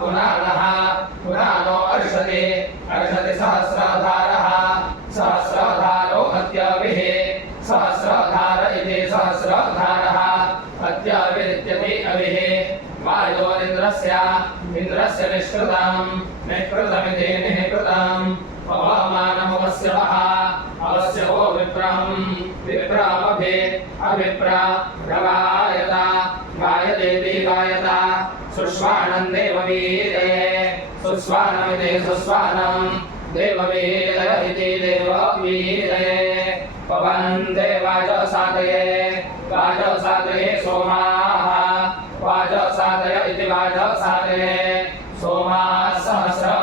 पुनानः पुनानो अर्षति अर्षति सहस्राधारः सहस्राधारो अत्यविः सहस्राधार इति सहस्राधारः अत्यविरित्यपि अविः वायोरिन्द्रस्य इन्द्रस्य निष्कृतमिति निःकृतम् पवमानमवस्यवः अवस्यवो विप्रामभि अभिप्रा प्रवायत वायतेति वायत सुष्वानं देववीरे सुस्वानमिति सुस्वानं देववीर इति देववीरे पवन्ते वाजसादये सोमाः वाजसादय इति वाजसादये सोमाः सहस्र